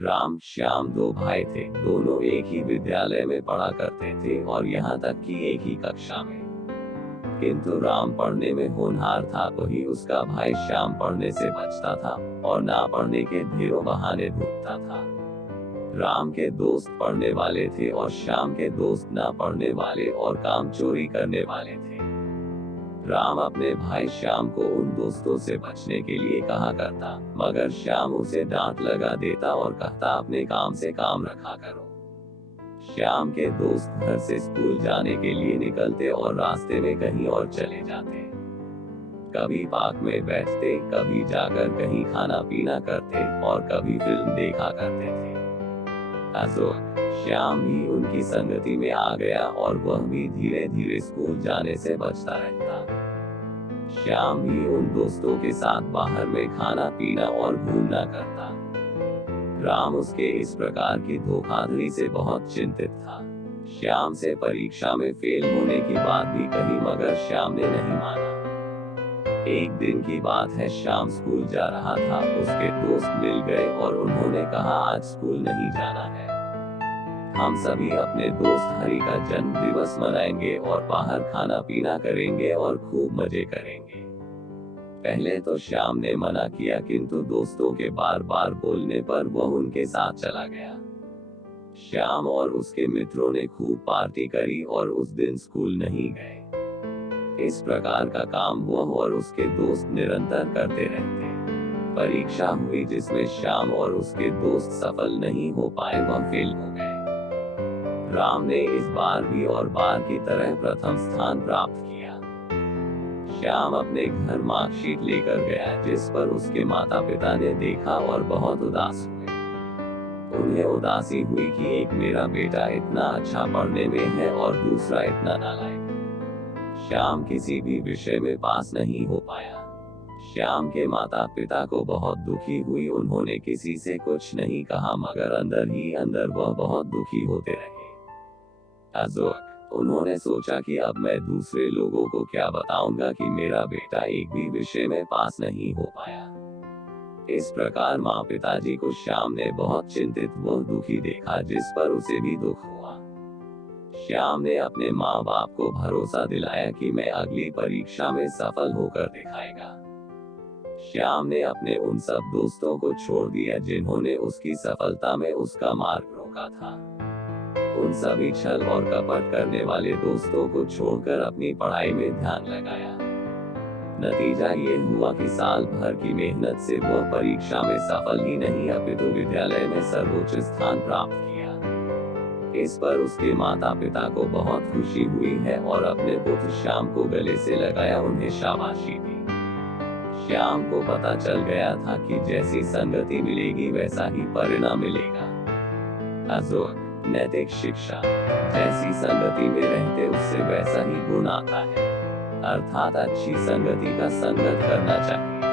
राम श्याम दो भाई थे। दोनों एक ही विद्यालय में पढ़ा करते थे और यहाँ तक कि एक ही कक्षा में। किंतु राम पढ़ने में होनहार था, वही उसका भाई श्याम पढ़ने से बचता था और ना पढ़ने के ढेरों बहाने ढूंढता था। राम के दोस्त पढ़ने वाले थे और श्याम के दोस्त ना पढ़ने वाले और काम चोरी करने वाले थे। राम अपने भाई श्याम को उन दोस्तों से बचने के लिए कहा करता, मगर श्याम उसे डांट लगा देता और कहता, अपने काम से काम रखा करो। श्याम के दोस्त घर से स्कूल जाने के लिए निकलते और रास्ते में कहीं और चले जाते। कभी पार्क में बैठते, कभी जाकर कहीं खाना पीना करते और कभी फिल्म देखा करते थे। अचानक श्याम भी उनकी संगति में आ गया और वह भी धीरे धीरे स्कूल जाने से बचता रहता। श्याम भी उन दोस्तों के साथ बाहर में खाना पीना और घूमना करता। राम उसके इस प्रकार की धोखाधड़ी से बहुत चिंतित था। श्याम से परीक्षा में फेल होने की बात भी कही, मगर श्याम ने नहीं माना। एक दिन की बात है, श्याम स्कूल जा रहा था। उसके दोस्त मिल गए और उन्होंने कहा, आज स्कूल नहीं जाना है। हम सभी अपने दोस्त हरि का जन्म दिवस मनाएंगे और बाहर खाना पीना करेंगे और खूब मजे करेंगे। पहले तो श्याम ने मना किया, किंतु दोस्तों के बार बार बोलने पर वह उनके साथ चला गया। श्याम और उसके मित्रों ने खूब पार्टी करी और उस दिन स्कूल नहीं गए। इस प्रकार का काम वह और उसके दोस्त निरंतर करते रहते। परीक्षा हुई जिसमें श्याम और उसके दोस्त सफल नहीं हो पाए, वह फेल हो गए। राम ने इस बार भी और बार की तरह प्रथम स्थान प्राप्त किया। श्याम अपने घर मार्कशीट लेकर गया, जिस पर उसके माता पिता ने देखा और बहुत उदास हुए। उन्हें उदासी हुई कि एक मेरा बेटा इतना अच्छा पढ़ने में है और दूसरा इतना नालायक। श्याम किसी भी विषय में पास नहीं हो पाया। श्याम के माता पिता को बहुत दुखी हुई। उन्होंने किसी से कुछ नहीं कहा, मगर अंदर ही अंदर वह बहुत दुखी होते रहे। उन्होंने सोचा कि अब मैं दूसरे लोगों को क्या बताऊंगा कि मेरा बेटा एक भी विषय में पास नहीं हो पाया। इस प्रकार माँ पिताजी को श्याम ने बहुत चिंतित व दुखी देखा, जिस पर उसे भी दुख हुआ। श्याम ने अपने माँ बाप को भरोसा दिलाया कि मैं अगली परीक्षा में सफल होकर दिखाएगा। श्याम ने अपने उन सब दोस्तों को छोड़ दिया जिन्होंने उसकी सफलता में उसका मार्ग रोका था। उन सभी छल और कपट करने वाले दोस्तों को छोड़कर अपनी पढ़ाई में ध्यान लगाया। नतीजा ये हुआ कि साल भर की मेहनत से वह परीक्षा में सफल ही नहीं, अपितु विद्यालय में सर्वोच्च स्थान प्राप्त किया। इस पर उसके माता पिता को बहुत खुशी हुई है और अपने पुत्र श्याम को गले से लगाया, उन्हें शाबाशी दी। श्याम को पता चल गया था कि जैसी संगति मिलेगी वैसा ही परिणाम मिलेगा। नैतिक शिक्षा, जैसी संगति में रहते उससे वैसा ही गुण आता है। अर्थात अच्छी संगति का संगत करना चाहिए।